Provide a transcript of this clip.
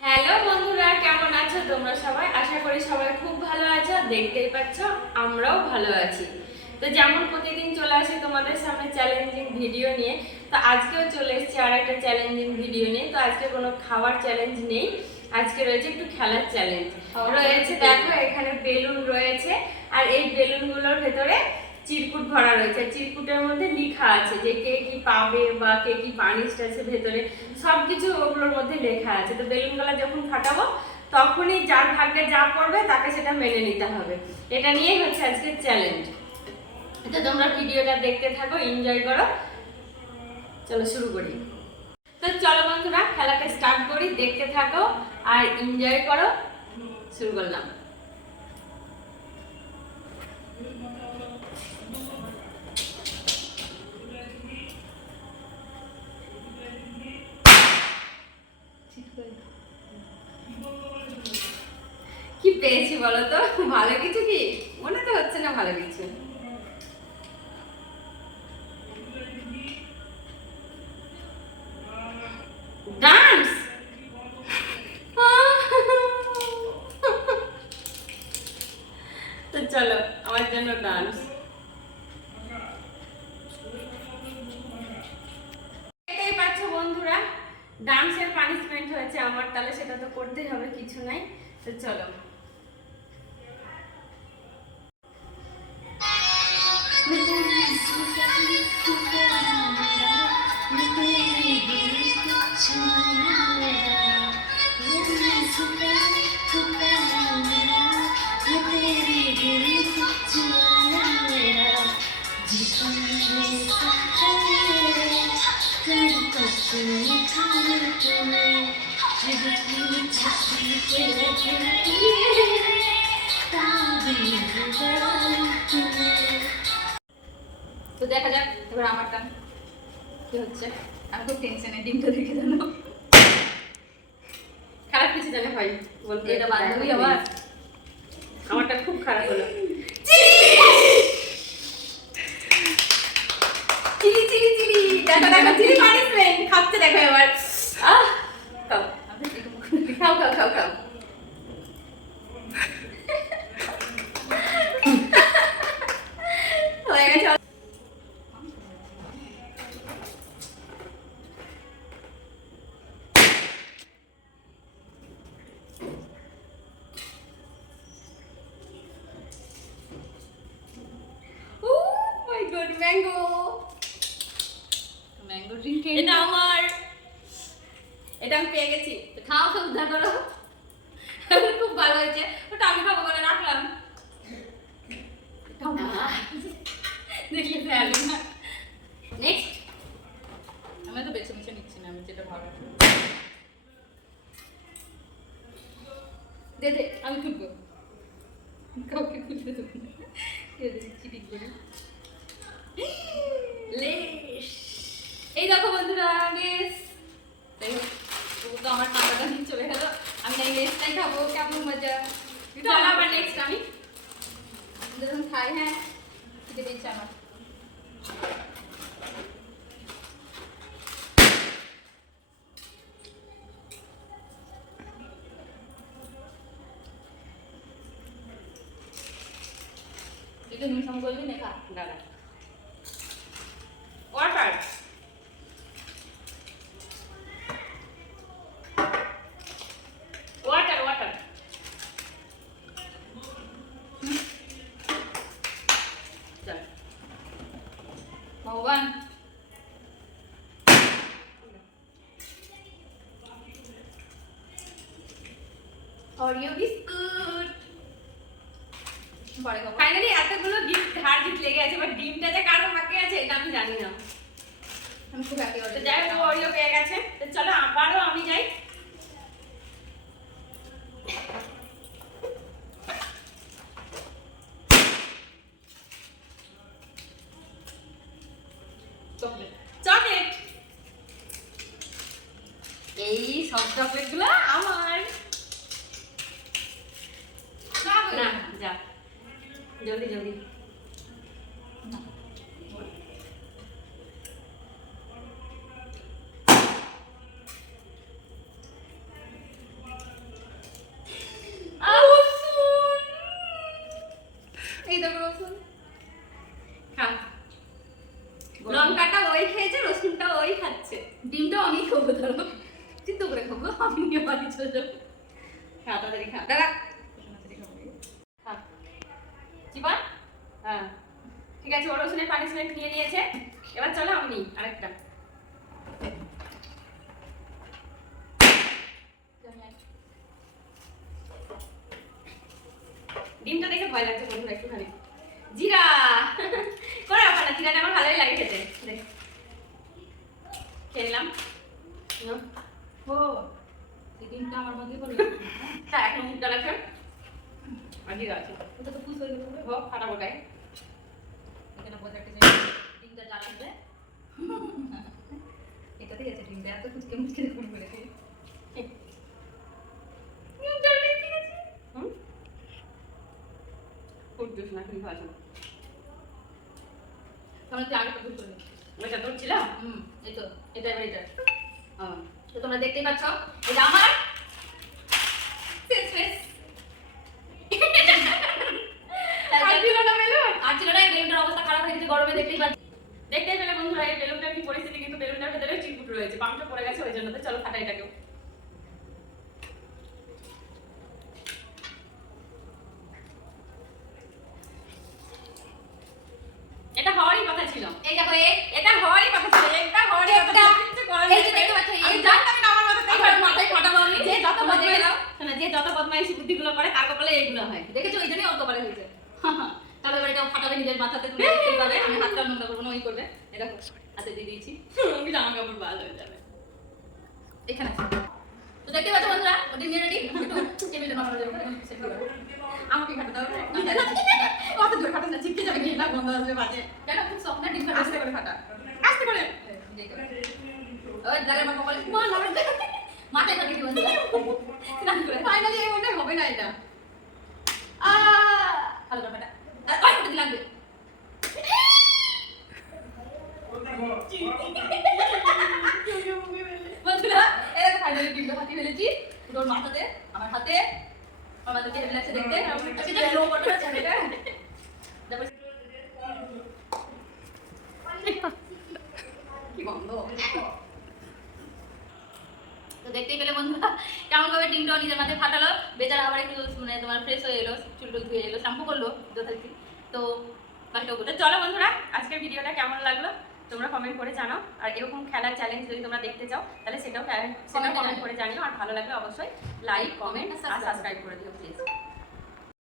Hello বন্ধুরা, কেমন আছো তোমরা সবাই? আশা করি সবাই খুব ভালো আছো। দেখতেই পাচ্ছ আমরাও ভালো আছি। তো যেমন প্রতিদিন চলে আসি তোমাদের সামনে চ্যালেঞ্জিং ভিডিও নিয়ে, তো আজকেও চলে এসেছি আর একটা চ্যালেঞ্জিং ভিডিও নিয়ে। তো আজকে কোনো খাবার চ্যালেঞ্জ নেই, আজকে রয়েছে একটু খেলার চ্যালেঞ্জ রয়েছে। দেখো এখানে বেলুন রয়েছে, আর এই বেলুনগুলোর ভেতরে চিরকুট ভরা রয়েছে। চিরকুটের মধ্যে লেখা আছে যে কে কি পাবে বা কে কি পানিশড আছে ভেতরে, সবকিছু ওগুলোর মধ্যে লেখা আছে। তো বেলুনগুলো যখন ফাটাবো তখনই যার ভাগ্যে যা পড়বে তাকে সেটা মেনে নিতে হবে। এটা নিয়েই হচ্ছে আজকের চ্যালেঞ্জ। তো তোমরা ভিডিওটা দেখতে থাকো, এনজয় করো। চলো শুরু করি। তো চলো বন্ধুরা, খেলাটা স্টার্ট করি। দেখতে থাকো আর এনজয় করো। শুরু করলাম। কি পেয়েছি বলো তো? ভালো কিছু কি মনে তো হচ্ছে না ভালো কিছু। ডান্স। তো চলো আমার জন্য ডান্স। দেখতেই পাচ্ছ বন্ধুরা, ডান্সের পানিশমেন্ট হয়েছে আমার, তাহলে সেটা তো করতেই হবে, কিছু নাই। তো চলো। তো দেখা যাক এবার আমার টান কি হচ্ছে। আমি খুব টেনশনে, ডিমটা দেখে জানো খারাপ কিছু জানে ভাই বলতে, এটা বান্ধবী আবার আমারটা খুব খারাপ হলো। চিলি চিলি চিলি, দেখো দেখো চিলি পানিশমেন্ট খাচ্ছে, দেখো এবার। খাও খাও খাও খাও খাও। হয়ে গেছে। ম্যাঙ্গো ম্যাঙ্গো ড্রিঙ্ক এটা আমার, এটা আমি পেয়ে গেছি। খাও খাও, উদ্ধার করো। খুব ভালো হয়েছে, ওটা আমি খাবো বলে রাখলাম। দেখলে ফেলি না। নেক্সট আমি তো বেছে বেছে নিচ্ছি না, আমি যেটা ভালো দে দে, আমি খুলবো। কাউকে খুলতে দেবো না, চিটিং করে। লেশ। এই দেখো বন্ধুরা, লেশ। তো আমার টাকাটা নিয়ে চলে গেল, আমি এই লেশটাই খাবো। কেমন মজা। চলো আবার নেক্সট আমি যখন খাই। হ্যাঁ খেতে দিচ্ছে আমার। itu নুন সাম করবি না, খা। দাঁড়া, ওয়াটার। Water water. চল ভগবান। Oreo biscuit. ফাইনালি এতগুলো গিফট ধার গিফট লেগে আছে, বাট ডিমটা যে কারোর ভাগ্যে আছে এটা আমি জানি না। আমি খুব হ্যাপি। তো যাই হোক, অরিও পেয়ে গেছে। তো চলো আবারও আমি যাই। চকলেট। এই সব চকলেট গুলো আমার। না যা জলদি জলদি। আমি নিয়ে বাড়ি চলে যাবো। খা তাড়াতাড়ি খা দাদা খা চিপা হ্যাঁ ঠিক আছে, ওর ওষুধের পানিশমেন্ট নিয়ে নিয়েছে। এবার চলো আমি নিই আরেকটা। ডিমটা দেখে ভয় লাগছে বন্ধুরা একটুখানি। জিরা করে ব্যাপার না, জিরাটা আমার ভালোই লাগে খেতে। দেখ খেয়ে নিলাম। ও এই ডিমটা আমার মধ্যে পড়লো। তা এখন মুখটা রাখে আর জিরা আছে। ওটা তো পুষ হয়ে গেল। হোক ফাটা গোটায়। এখানে বোঝা একটা ডিমটা জ্বালাবে। এটা ঠিক আছে, ডিমটা এত কুচকে মুচকে করে করে খেয়ে খুব জোস না কিন্তু ভালো। তোমরা কি আগে ভুল করবে? ওইটা তোর ছিল? এই তো এটা এবার এটা। হ্যাঁ তো তোমরা দেখতেই পাচ্ছ এটা আমার শেষ শেষ। আর ছিল না বেলুন? আর ছিল না, এই বেলুনটার অবস্থা খারাপ হয়ে গেছে গরমে, দেখতেই পাচ্ছ। দেখতেই পেলে বন্ধুরা এই বেলুনটার কি পরিস্থিতি, কিন্তু বেলুনটার ভেতরে চিরকুট রয়েছে, পাম্পটা পড়ে গেছে ওই জন্য। তো চলো ফাটা এটাকেও। এটা হওয়ারই কথা ছিল। এই দেখো এটা হওয়ারই কথা ছিল। এটা হওয়ারই কথা ছিল। কিছু করার এই যে নেই। দেখতে পাচ্ছ, এই আমি যে জানতাম না আমার মাথায় আমার মাথায় ফাটাবো আমি। যে যত তোমরা দেখে বদমাইশি নাও। শোনো, যে যত বদমাইশি বুদ্ধিগুলো করে তার কপালে এইগুলো হয়। দেখেছো, ওই জন্যই ওর কপালে হয়েছে। তাহলে এবার এটা ফাটাবে নিজের মাথাতে, তুমি দেখতেই পাবে। আমি হাতটা নোংরা করবো না, ওই করবে। এই দেখো হাতে দিয়ে দিয়েছি। আমি জামা কাপড় বাল হয়ে যাবে। এখানে আছে। তো দেখতে পাচ্ছ বন্ধুরা, ওটা নিয়ে রেডি। একটু টেবিলটা নামানো যাবে। সেট করে আমাকে খাটাতে হবে। কত জোর খাটাস না, ছিটকে যাবে, ঘৃণা গন্ধ আসবে বাজে। কেন খুব সফট না, ডিম আস্তে করে ফাটা, আস্তে করে। ওই লাগে আমার কপালে মা লাগা মাথায় কাটি দিও বন্ধুরা। স্নান করে ফাইনালি এই মনে হবে না এটা। ভালো করে ফাটা। আর পাঁচ মিনিট লাগবে। বন্ধুরা এরকম ফাইনালি ডিমটা ফাটিয়ে ফেলেছি। ওর মাথাতে, আমার হাতে, আমার মাথাতে কেটে লাগছে দেখতে। সেটা গ্লো করতে আছে এটা। দেখো কি গন্ধ। তো দেখতেই পেলে বন্ধুরা কেমন ভাবে ডিমটাও নিজের মাথায় ফাটালো। বেচারা আবার একটু মানে তোমার ফ্রেশ হয়ে এলো, চুল টুল ধুয়ে এলো, শ্যাম্পু করলো যথারীতি। তো বাকিটাও তো চলো বন্ধুরা, আজকের ভিডিওটা কেমন লাগলো তোমরা কমেন্ট করে জানাও। আর এরকম খেলার চ্যালেঞ্জ যদি তোমরা দেখতে চাও তাহলে সেটাও কমেন্ট করে জানিও। আর ভালো লাগলে অবশ্যই লাইক, কমেন্ট আর সাবস্ক্রাইব করে দিও প্লিজ।